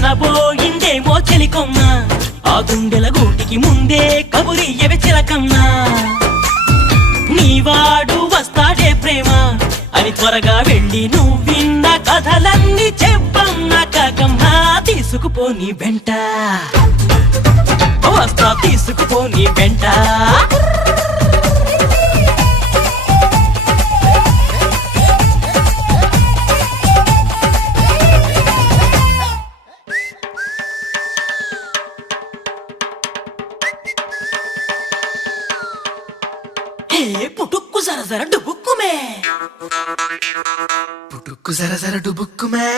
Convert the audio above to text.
వినబోయిందేమో చెలికొమ్మ, ఆ గుండెల గూటికి ముందే కబురియవే చిలకమ్మ. నీవాడు వస్తాడే ప్రేమ అని త్వరగా వెళ్ళి నువ్వు విన్న కథలన్నీ చెప్పమ్మ కాకమ్మ. తీసుకుపోని వెంట వస్తా, తీసుకుపోని వెంట. పుటుక్కు జర జర డుబుక్కుమే, పుట్టుక్కు జర జర డుబుక్కుమే.